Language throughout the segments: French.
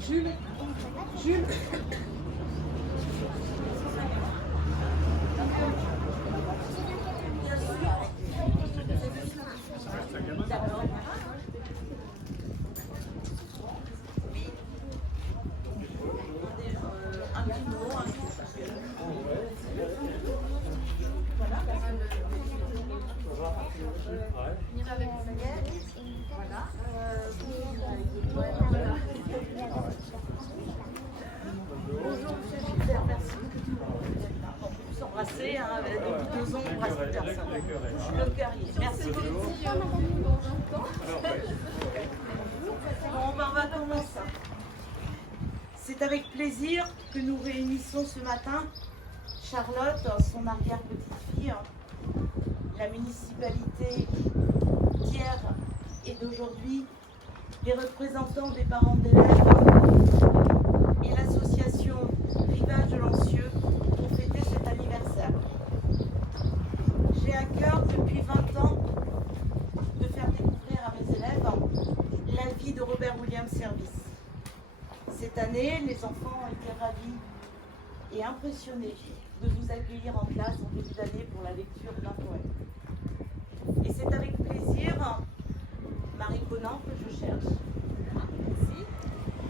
Jules, Jules. Bonjour, monsieur Gilbert, merci. On peut s'embrasser, avec 2 ans, on embrasse personne. Le carrier, merci beaucoup. Bon, ben, on va commencer. C'est avec plaisir que nous réunissons ce matin Charlotte, son arrière-petite-fille, la municipalité d'hier et d'aujourd'hui, les représentants des parents d'élèves et l'association Rivage de Lancieux pour fêter cet anniversaire. J'ai à cœur depuis 20 ans de faire découvrir à mes élèves la vie de Robert Williams Service. Cette année, les enfants ont été ravis et impressionnés de vous accueillir en classe en début d'année pour la lecture d'un poème. Et c'est avec plaisir, Marie Conan, que je cherche,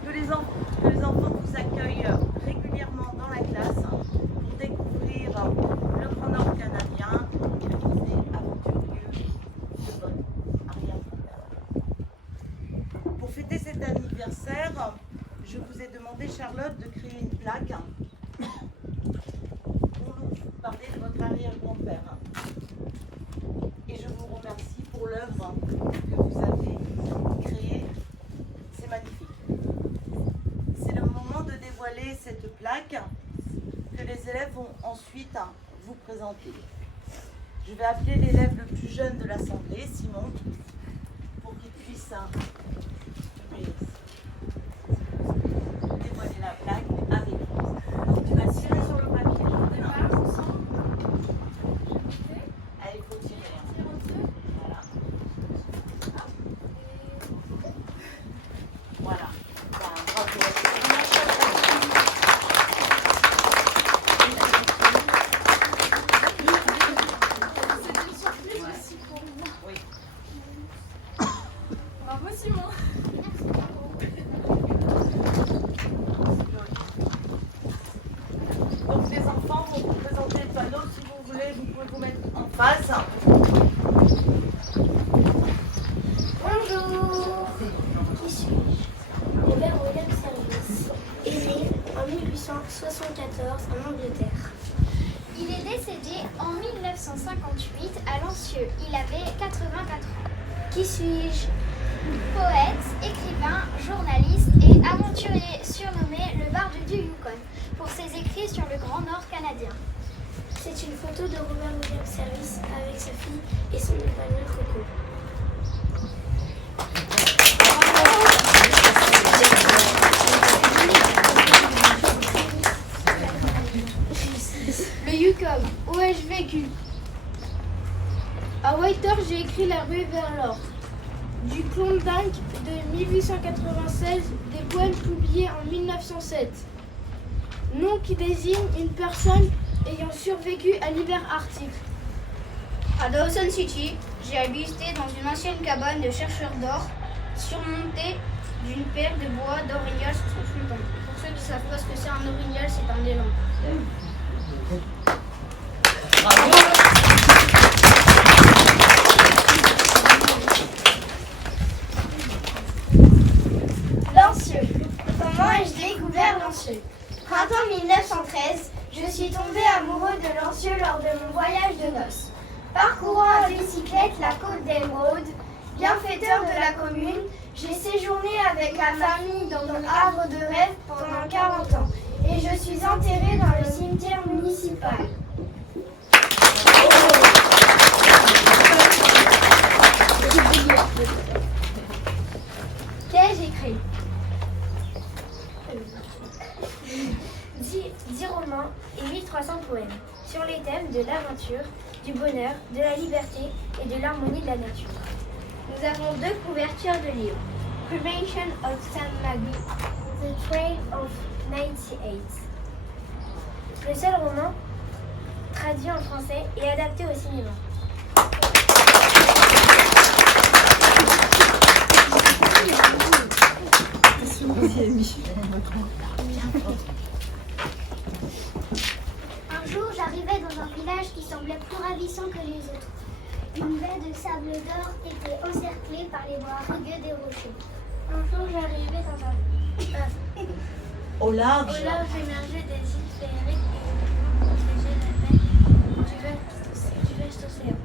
que les enfants vous accueillent régulièrement dans la classe pour découvrir le Grand Nord canadien et le musée aventurieux de votre arrière-grand-père. Pour fêter cet anniversaire, je vous ai demandé, Charlotte, de créer une plaque pour nous parler de votre arrière-grand-père. Et je vous remercie pour l'œuvre que vous avez créée. C'est magnifique. C'est le moment de dévoiler cette plaque que les élèves vont ensuite vous présenter. Je vais appeler l'élève le plus jeune de l'Assemblée, Simon, pour qu'il puisse dévoiler la plaque avec vous. Donc tu vas tirer sur le papier. Allez, il faut tirer. Voilà. Voilà. Bravo. C'est une surprise aussi pour moi. Oui. Bravo Simon. Donc les enfants vont vous présenter le panneau. Si vous voulez, vous pouvez vous mettre en face. Bonjour. Qui suis-je? Robert Williams Service est né en 1874 en Angleterre. Il est décédé en 1958 à Lancieux. Il avait 84 ans. Qui suis-je? Poète, écrivain, journaliste et aventurier surnommé le barde du Yukon pour ses écrits sur le Grand Nord canadien. C'est une photo de Robert Williams Service avec sa fille et son compagnon Coco. Le Yukon, où ai-je vécu? À Whitehorse, j'ai écrit La rue vers l'or. Du Klondike de 1896, des poèmes publiés en 1907. Nom qui désigne une personne ayant survécu à l'hiver arctique. À Dawson City, j'ai habité dans une ancienne cabane de chercheurs d'or, surmontée d'une paire de bois d'orignal sur son fronton. Pour ceux qui ne savent pas ce que c'est un orignal, c'est un élan. Bravo. Lancieux. Comment ai-je découvert Lancieux? Printemps 1913, je suis tombée amoureux de Lancieux lors de mon voyage de noces. Parcourant à bicyclette la côte d'Emeraude, bienfaiteur de la commune, j'ai séjourné avec la famille dans mon havre de rêve pendant 40 ans et je suis enterrée dans le cimetière municipal. Qu'ai-je écrit? 1300 poèmes sur les thèmes de l'aventure, du bonheur, de la liberté et de l'harmonie de la nature. Nous avons 2 couvertures de livres. Cremation of Sam Maggie, The Trail of 98. Le seul roman traduit en français et adapté au cinéma. Un jour, j'arrivais dans un village qui semblait plus ravissant que les autres. Une baie de sable d'or était encerclée par les bras rugueux des rochers. Un jour, j'arrivais dans un Au large. émergeait des îles féeriques et protégeait la mer du vaste océan.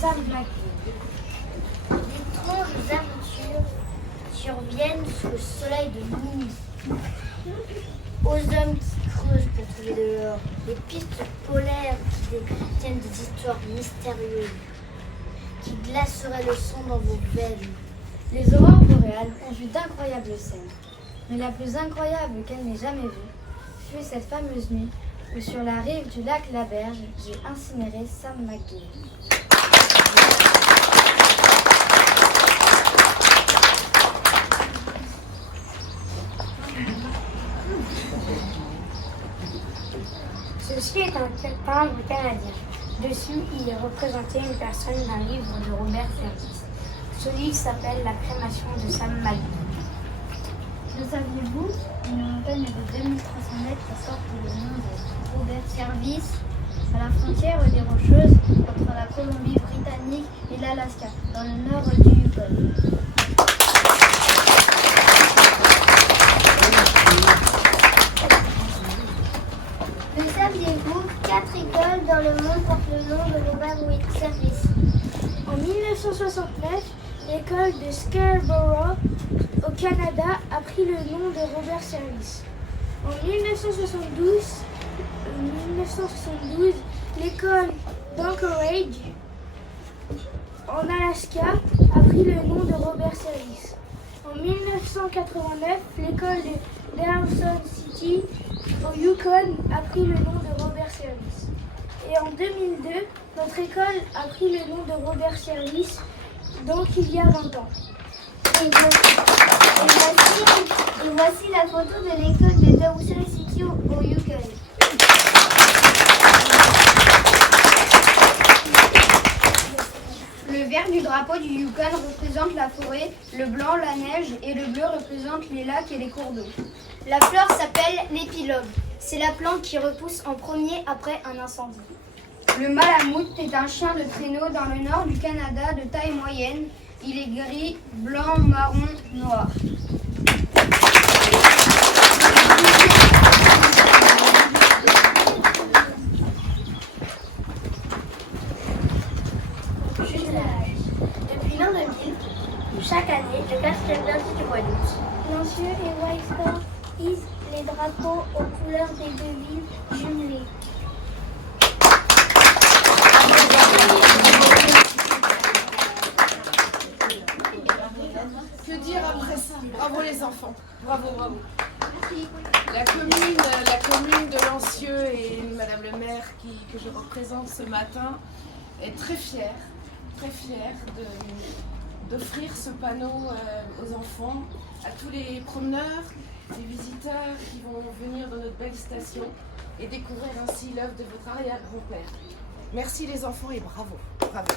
Sam Maggie. D'étranges aventures surviennent sous le soleil de minuit. Aux hommes qui creusent pour trouver de l'or, Les pistes polaires qui détiennent des histoires mystérieuses, qui glaceraient le sang dans vos veines. Les aurores boréales ont vu d'incroyables scènes. Mais la plus incroyable qu'elle n'ait jamais vue fut cette fameuse nuit où sur la rive du lac Laberge, j'ai incinéré Sam McGill. Ceci est un timbre canadien. Dessus, il est représenté une personne d'un livre de Robert Service. Ce livre s'appelle La crémation de Sam McGill. Le saviez-vous? Une montagne de 2300 mètres sort le nom de Robert Service à la frontière des Rocheuses entre la Colombie-Britannique et l'Alaska, dans le nord du Yukon. Le saviez-vous, 4 écoles dans le monde portent le nom de Robert Service. En 1969, l'école de Scarborough au Canada a pris le nom de Robert Service. En 1972, l'école d'Anchorage en Alaska a pris le nom de Robert Service. En 1989, l'école de Dawson City au Yukon a pris le nom de Robert Service. Et en 2002, notre école a pris le nom de Robert Service, donc il y a 20 ans. Et voici la photo de l'école de Dawson City au Yukon. Le vert du drapeau du Yukon représente la forêt, le blanc la neige et le bleu représente les lacs et les cours d'eau. La fleur s'appelle l'épilogue. C'est la plante qui repousse en premier après un incendie. Le malamute est un chien de traîneau dans le nord du Canada de taille moyenne. Il est gris, blanc, marron, noir. Depuis l'an 2000, chaque année, le 4e lundi du mois d'août, Lancieux et Whitestone hissent les drapeaux aux couleurs des deux villes jumelées. Que dire après ça? Bravo les enfants. Bravo, bravo. La commune de Lancieux et Madame le maire que je représente ce matin est très fière d'offrir ce panneau aux enfants, à tous les promeneurs, les visiteurs qui vont venir dans notre belle station et découvrir ainsi l'œuvre de votre arrière-grand-père. Merci les enfants et bravo. Bravo.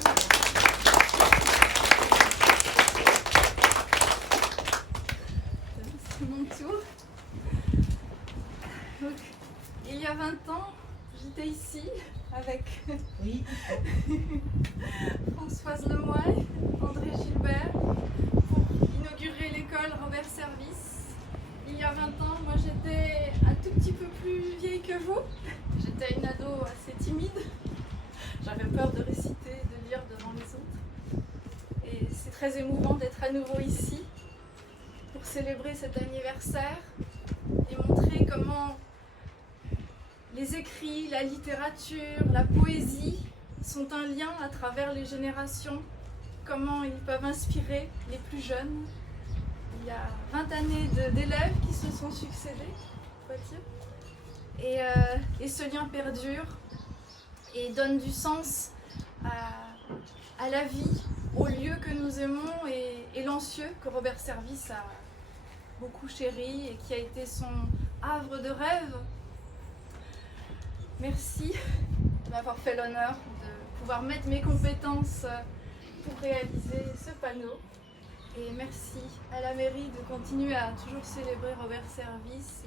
C'est mon tour. Donc, il y a 20 ans, j'étais ici avec Françoise Lemoy, André Gilbert pour inaugurer l'école Robert Service. Il y a 20 ans, moi j'étais un tout petit peu plus vieille que vous. J'étais une ado assez timide. J'avais peur de réciter, de lire devant les autres. Et c'est très émouvant d'être à nouveau ici pour célébrer cet anniversaire et montrer comment Les écrits, la littérature, la poésie sont un lien à travers les générations. Comment ils peuvent inspirer les plus jeunes. Il y a 20 années d'élèves qui se sont succédés, et ce lien perdure et donne du sens à la vie, au lieu que nous aimons et Lancieux, que Robert Service a beaucoup chéri et qui a été son havre de rêve. Merci de m'avoir fait l'honneur de pouvoir mettre mes compétences pour réaliser ce panneau. Et merci à la mairie de continuer à toujours célébrer Robert Service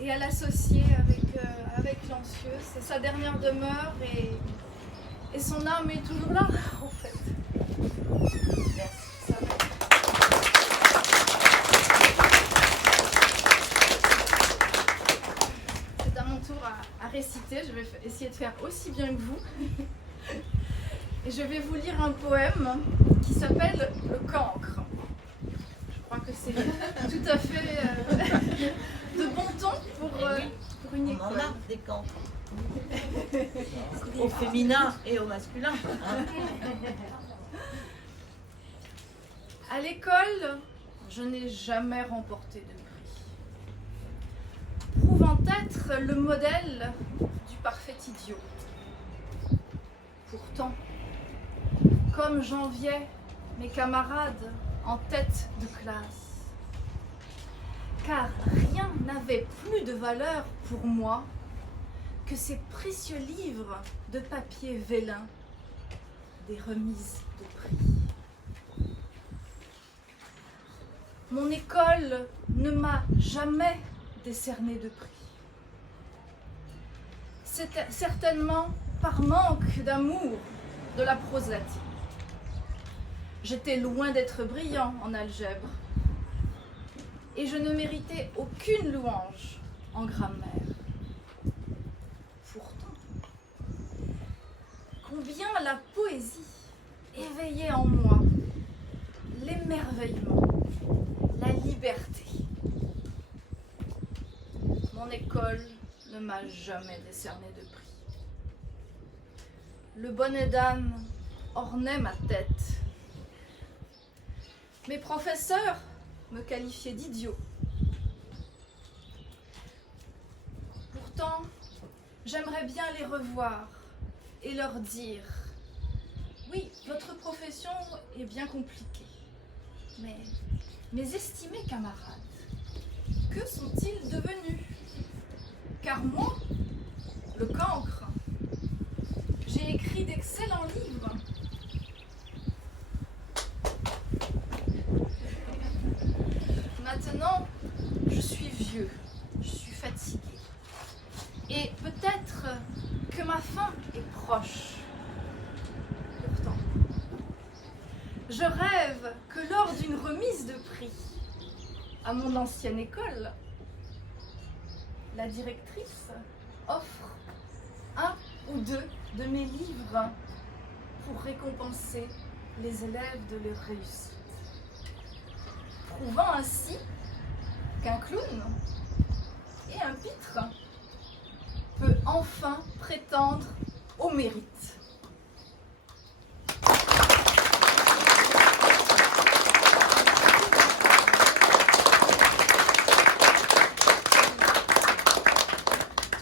et à l'associer avec Lancieux. C'est sa dernière demeure et son âme est toujours là, en fait. Merci. C'est à mon tour à réciter. Je vais essayer de faire aussi bien que vous. Et je vais vous lire un poème qui s'appelle « Le cancre ». Je crois que c'est tout à fait de bon ton pour une école. On en a des cancres. Au féminin et au masculin. À l'école, je n'ai jamais remporté de prix, prouvant être le modèle du parfait idiot. Pourtant, comme j'enviais mes camarades en tête de classe, car rien n'avait plus de valeur pour moi que ces précieux livres de papier vélin des remises de prix. Mon école ne m'a jamais décerné de prix. C'était certainement par manque d'amour de la prose latine. J'étais loin d'être brillant en algèbre et je ne méritais aucune louange en grammaire. Pourtant, combien la poésie éveillait en moi l'émerveillement, la liberté. Mon école ne m'a jamais décerné de prix. Le bonnet d'âne ornait ma tête. Mes professeurs me qualifiaient d'idiot. Pourtant, j'aimerais bien les revoir et leur dire « Oui, votre profession est bien compliquée, mais mes estimés camarades, que sont-ils devenus? Car moi, le cancre, j'ai écrit d'excellents livres. Maintenant, je suis vieux, je suis fatigué. Et peut-être que ma fin est proche. Pourtant, je rêve que lors d'une remise de prix à mon ancienne école, la directrice offre un ou deux de mes livres pour récompenser les élèves de leur réussite, prouvant ainsi qu'un clown et un pitre peut enfin prétendre au mérite.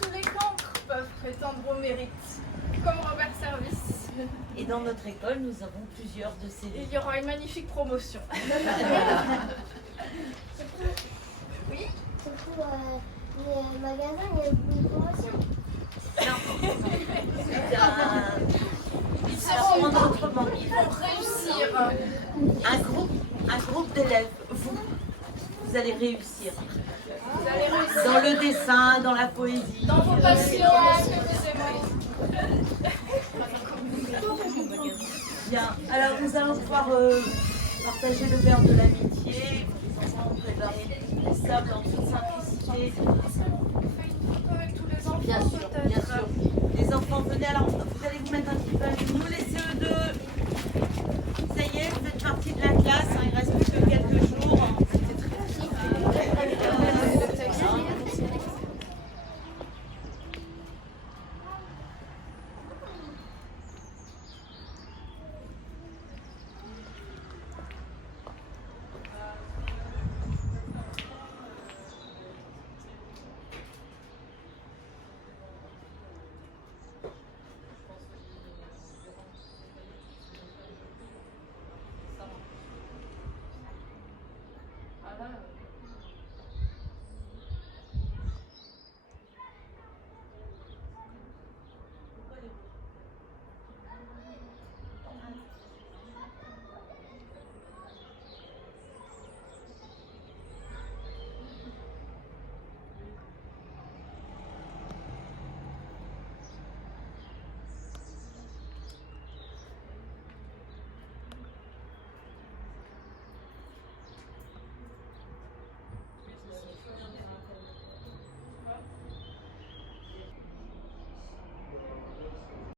Tous les cancres peuvent prétendre au mérite, comme Robert Service. Et dans notre école, nous avons plusieurs de ces livres. Il y aura une magnifique promotion. Oui. Du coup, le magasin, il y a une promotion. Ils seront autrement. Ils vont réussir. Un groupe d'élèves, vous allez réussir. Vous allez réussir. Dans le dessin, dans la poésie. Dans vos passions que vous aimez. Bien. Alors nous allons pouvoir partager le verre de l'amitié. Les enfants ont préparé les sables en toute simplicité. Avec tous les enfants, Bien sûr, bien sûr. Les enfants, venez, alors vous allez vous mettre un petit peu à genoux,